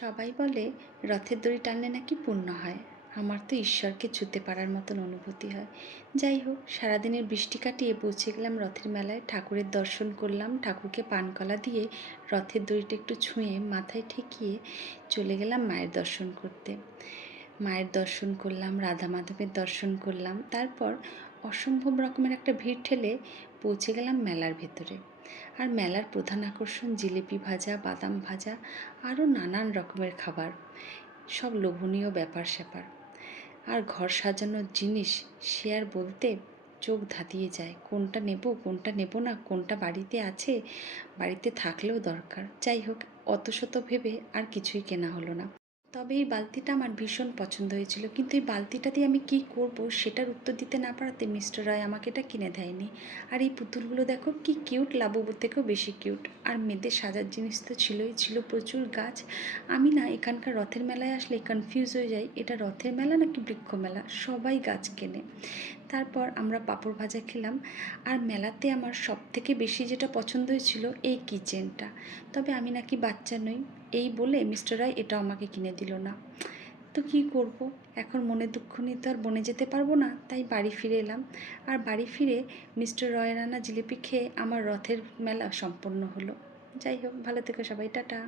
সবাই বলে রথের দড়ি টানলে নাকি পুণ্য হয়। আমার তো ঈশ্বরকে ছুঁতে পারার মতন অনুভূতি হয়। যাই হোক, সারাদিনের বৃষ্টি কাটিয়ে পৌঁছে গেলাম রথের মেলায়। ঠাকুরের দর্শন করলাম, ঠাকুরকে পানকলা দিয়ে রথের দড়িটা একটু ছুঁয়ে মাথায় ঠেকিয়ে চলে গেলাম মায়ের দর্শন করতে। মায়ের দর্শন করলাম, রাধা মাধবের দর্শন করলাম। তারপর অসম্ভব রকমের একটা ভিড় ঠেলে পৌঁছে গেলাম মেলার ভেতরে। আর মেলার প্রধান আকর্ষণ জিলিপি ভাজা, বাদাম ভাজা, আরও নানান রকমের খাবার, সব লোভনীয় ব্যাপার স্যাপার। আর ঘর সাজানোর জিনিস সে আর বলতে চোখ ধাঁধিয়ে যায়, কোনটা নেব কোনটা নেব না, কোনটা বাড়িতে আছে, বাড়িতে থাকলেও দরকার। যাই হোক, অত শত ভেবে আর কিছুই কেনা হলো না। তবে এই বালতিটা আমার ভীষণ পছন্দ হয়েছিল, কিন্তু এই বালতিটা দিয়ে আমি কী করব সেটার উত্তর দিতে না পারাতে মিস্টার রায় আমাকে এটা কিনে দেয়নি। আর এই পুতুলগুলো দেখো কি কিউট, লাবুবুর থেকেও বেশি কিউট। আর মেয়েদের সাজার জিনিস তো ছিলই, ছিল প্রচুর গাছ। আমি না এখানকার রথের মেলায় আসলে কনফিউজ হয়ে যাই, এটা রথের মেলা নাকি বৃক্ষ মেলা। সবাই গাছ কেনে। তারপর আমরা পাঁপড় ভাজা খেলাম। আর মেলাতে আমার সবথেকে বেশি যেটা পছন্দ হয়েছিল এই কিচেনটা। তবে আমি নাকি বাচ্চা নই, এই বলে মিস্টার রায় এটা আমাকে কিনে দিল না। তো কী করব, এখন মনে দুঃখ নিয়ে তো আর বনে যেতে পারবো না, তাই বাড়ি ফিরে এলাম। আর বাড়ি ফিরে মিস্টার রয়ের আনা জিলিপি খেয়ে আমার রথের মেলা সম্পন্ন হলো। যাই হোক, ভালো থেকো সবাই, টাটা।